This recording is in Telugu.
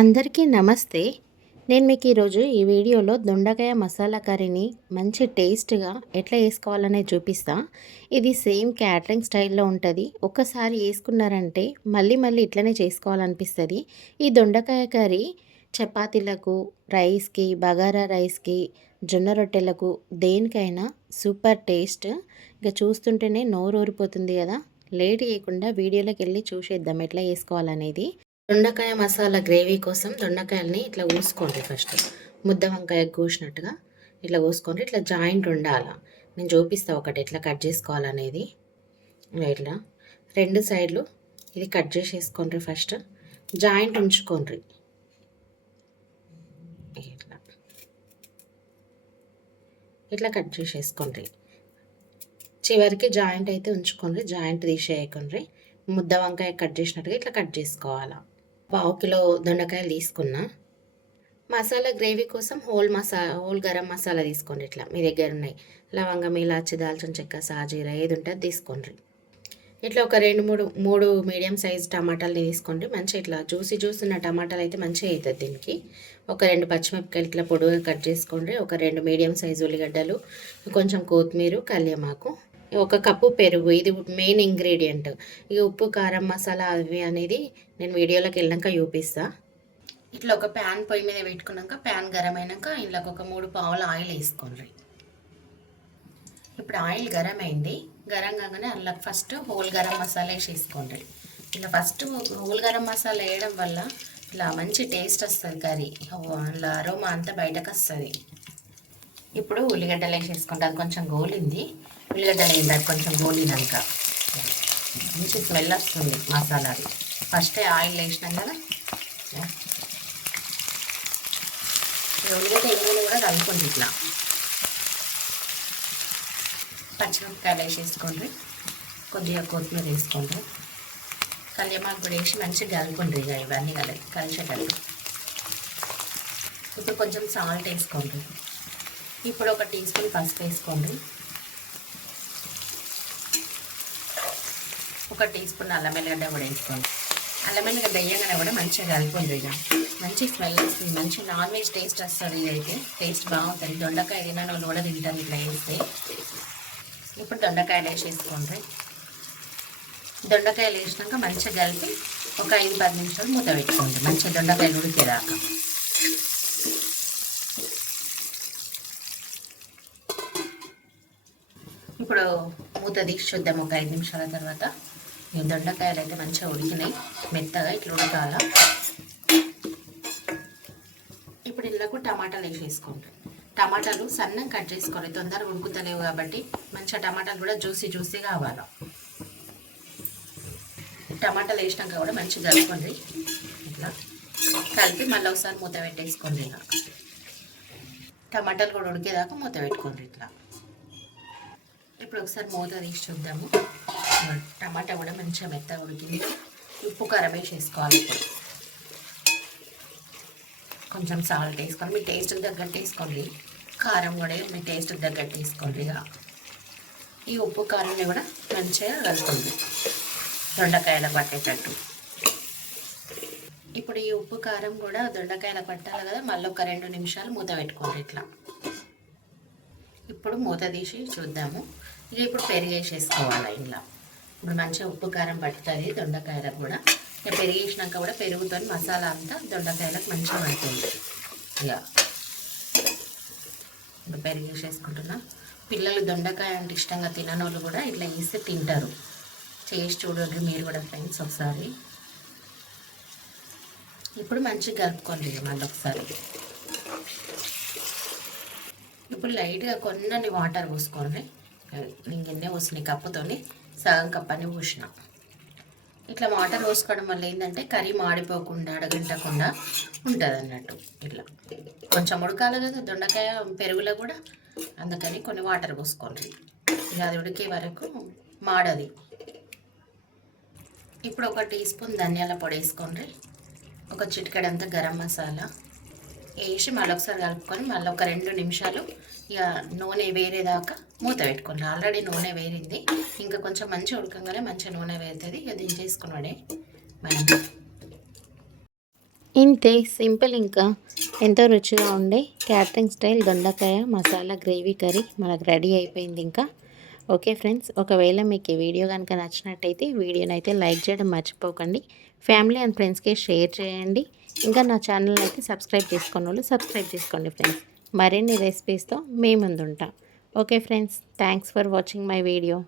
అందరికీ నమస్తే. నేను మీకు ఈరోజు ఈ వీడియోలో దొండకాయ మసాలా కర్రీని మంచి టేస్ట్గా ఎట్లా వేసుకోవాలనేది చూపిస్తా. ఇది సేమ్ క్యాటరింగ్ స్టైల్లో ఉంటుంది. ఒక్కసారి వేసుకున్నారంటే మళ్ళీ మళ్ళీ ఇట్లనే చేసుకోవాలనిపిస్తుంది. ఈ దొండకాయ కర్రీ చపాతీలకు, రైస్కి, బగారా రైస్కి, జొన్న రొట్టెలకు దేనికైనా సూపర్ టేస్ట్. ఇక చూస్తుంటేనే నోరు ఊరిపోతుంది కదా. లేట్ చేయకుండా వీడియోలోకి వెళ్ళి చూసేద్దాం ఎట్లా వేసుకోవాలనేది. దొండకాయ మసాలా గ్రేవీ కోసం దొండకాయలని ఇట్లా కోసుకోండి. ఫస్ట్ ముద్ద వంకాయ కోసినట్టుగా ఇట్లా కోసుకోండి. ఇట్లా జాయింట్ ఉండాలి. నేను చూపిస్తా ఒకటి ఎట్లా కట్ చేసుకోవాలనేది. ఇట్లా రెండు సైడ్లు ఇది కట్ చేసేసుకోండి. ఫస్ట్ జాయింట్ ఉంచుకోండి. ఇట్లా ఇట్లా కట్ చేసేసుకోండి. చివరికి జాయింట్ అయితే ఉంచుకోండి, జాయింట్ తీసేయకండి. ముద్ద వంకాయ కట్ చేసినట్టుగా ఇట్లా కట్ చేసుకోవాలా. 1/2 కిలో దొండకాయలు తీసుకున్నా. మసాలా గ్రేవీ కోసం హోల్ గరం మసాలా తీసుకోండి. ఇట్లా మీ దగ్గర ఉన్నాయి లవంగం, ఇలాచి, దాల్చిన చెక్క, సాజీరా ఏది ఉంటే అది తీసుకోండి. ఇట్లా ఒక 2-3 మీడియం సైజ్ టమాటాలు తీసుకోండి. మంచిగా ఇట్లా జ్యూసీ ఉన్న టమాటాలు అయితే మంచిగా అవుతుంది దీనికి. ఒక 2 పచ్చిమిరపకాయలు ఇట్లా పొడుగుగా కట్ చేసుకోండి. ఒక 2 మీడియం సైజు ఉల్లిగడ్డలు, కొంచెం కొత్తిమీర, కల్యమాకు, 1 కప్పు పెరుగు. ఇది మెయిన్ ఇంగ్రీడియంట్. ఇక ఉప్పు, కారం, మసాలా అవి అనేది నేను వీడియోలోకి వెళ్ళాక చూపిస్తా. ఇట్లా ఒక ప్యాన్ పొయ్యి మీద పెట్టుకున్నాక ప్యాన్ గరం అయినాక ఇంట్లోకి ఒక 3 పావులు ఆయిల్ వేసుకోండి. ఇప్పుడు ఆయిల్ గరం అయింది. గరం కాగానే అందులో ఫస్ట్ హోల్ గరం మసాలా వేసేసుకోండి. ఇట్లా ఫస్ట్ హోల్ గరం మసాలా వేయడం వల్ల ఇట్లా మంచి టేస్ట్ వస్తుంది కర్రీ. అందులో అరోమా అంతా బయటకు వస్తుంది. ఇప్పుడు ఉల్లిగడ్డలు వేసేసుకోండి. అది కొంచెం గోలింది. ఉల్లిగడ్డలు వేయండి. కొంచెం గోలినాక మంచి స్మెల్ వస్తుంది మసాలాది. ఫస్టే ఆయిల్ వేసినాం కదా. ఉల్లిగడ్డ ఎల్లుల్లి కూడా కలుపుకోండి. ఇట్లా పచ్చిమిరపకాయలు వేసేసుకోండి. కొద్దిగా కొత్తిమీర వేసుకోండి. కల్యమాకు కూడా వేసి మంచిగా కలుపుకోండి. ఇక ఇవన్నీ కలిసేటట్టు. ఇప్పుడు కొంచెం సాల్ట్ వేసుకోండి. ఇప్పుడు 1 టీ స్పూన్ పసుపు వేసుకోండి. 1 టీ స్పూన్ అల్లం వెల్లిగడ్డ కూడా వేసుకోండి. అల్లం వెల్లిగడ్డ వేయగానే కూడా మంచిగా కలుపుకోండి. ఇక మంచి స్మెల్ వస్తుంది, మంచి నాన్ వెజ్ టేస్ట్ వస్తుంది. ఇదైతే టేస్ట్ బాగుంటుంది. దొండకాయ తినని వాళ్ళు కూడా తింటారు ఇట్లా వేస్తే. ఇప్పుడు దొండకాయలు వేసేసుకోండి. దొండకాయలు వేసినాక మంచిగా కలిపి ఒక 5-10 నిమిషాలు మూత పెట్టుకోండి. మంచిగా దొండకాయలు ఉడికేదాకా. ఇప్పుడు మూత తీసి చూద్దాం. ఒక 5 నిమిషాల తర్వాత ఈ దొండకాయలు అయితే మంచిగా ఉడికినాయి. మెత్తగా ఇట్లా ఉడకాల. ఇప్పుడు ఇళ్ళకు టమాటాలు వేసేసుకోండి. టమాటాలు సన్నం కట్ చేసుకోండి. తొందరగా ఉడుకుతలేవు కాబట్టి మంచిగా టమాటాలు కూడా జ్యూసీ కావాలి. టమాటాలు వేసినాక కూడా మంచిగా కలుపుకోండి. ఇట్లా కలిపి మళ్ళీ ఒకసారి మూత పెట్టేసుకోండి. ఇలా టమాటాలు కూడా ఉడికేదాకా మూత పెట్టుకోండి. ఇట్లా ఇప్పుడు ఒకసారి మూత తీసి చూద్దాము. టమాటా కూడా మంచిగా మెత్తగా ఉడికింది. ఉప్పు, కారం వేసేసుకోవాలి. ఇప్పుడు కొంచెం సాల్ట్ వేసుకోండి. మీ టేస్ట్కి తగ్గట్టు వేసుకోండి. కారం కూడా మీ టేస్ట్కి తగ్గట్టు వేసుకోండి. ఇక ఈ ఉప్పు కారాన్ని కూడా మంచిగా కలుపుకోండి దొండకాయలు పట్టేటట్టు. ఇప్పుడు ఈ ఉప్పు కారం కూడా దొండకాయలు పట్టాలి కదా. మళ్ళీ ఒక 2 నిమిషాలు మూత పెట్టుకోండి. ఇట్లా ఇప్పుడు మూత తీసి చూద్దాము. ఇక ఇప్పుడు పెరిగేసేసుకోవాలి. ఇలా ఇప్పుడు మంచిగా ఉప్పు కారం పట్టుతుంది దొండకాయలకు కూడా. ఇక పెరిగేసినాక కూడా పెరుగుతో మసాలా అంతా దొండకాయలకు మంచిగా పడుతుంది. ఇక ఇప్పుడు పెరిగేసేసుకుంటున్నా. పిల్లలు దొండకాయ అంటే ఇష్టంగా తినని వాళ్ళు కూడా ఇట్లా వేస్తే తింటారు. చేసి చూడండి మీరు కూడా ఫ్రెండ్స్ ఒకసారి. ఇప్పుడు మంచిగా కలుపుకోండి మళ్ళీ ఒకసారి. ఇప్పుడు లైట్గా కొన్ని వాటర్ పోసుకోండి. నేను గిన్నె పోసిన కప్పుతోని సగం కప్ అని పోసిన. ఇట్లా వాటర్ పోసుకోవడం వల్ల ఏంటంటే కర్రీ మాడిపోకుండా, అడగంటకుండా ఉంటుంది అన్నట్టు. ఇట్లా కొంచెం ఉడకాలి కదా దొండకాయ పెరుగులో కూడా, అందుకని కొన్ని వాటర్ పోసుకోండి. ఇక అది ఉడికే వరకు మాడది. ఇప్పుడు 1 టీ స్పూన్ ధనియాల పొడి వేసుకోండి. ఒక చిటికెడంతా గరం మసాలా వేసి మళ్ళీ ఒకసారి కలుపుకొని మళ్ళీ ఒక 2 నిమిషాలు ఇక నూనె వేరేదాకా మూత పెట్టుకోండి. ఆల్రెడీ నూనె వేరింది. ఇంకా కొంచెం మంచిగా ఉడకంగానే మంచిగా నూనె వేరుతుంది. ఇక దించేసుకున్నాడే మనం. ఇంతే సింపుల్, ఇంకా ఎంతో రుచిగా ఉండే క్యాటరింగ్ స్టైల్ దొండకాయ మసాలా గ్రేవీ కర్రీ మనకు రెడీ అయిపోయింది. ఇంకా ఓకే ఫ్రెండ్స్, ఒకవేళ మీకు ఈ వీడియో కనుక నచ్చినట్టయితే వీడియోని అయితే లైక్ చేయడం మర్చిపోకండి. ఫ్యామిలీ అండ్ ఫ్రెండ్స్కి షేర్ చేయండి. ఇంకా నా ఛానల్ అయితే సబ్స్క్రైబ్ చేసుకున్న వాళ్ళు సబ్స్క్రైబ్ చేసుకోండి ఫ్రెండ్స్. మరిన్ని రెసిపీస్తో మీ ముందు ఉంటాం. Okay friends, thanks for watching my video.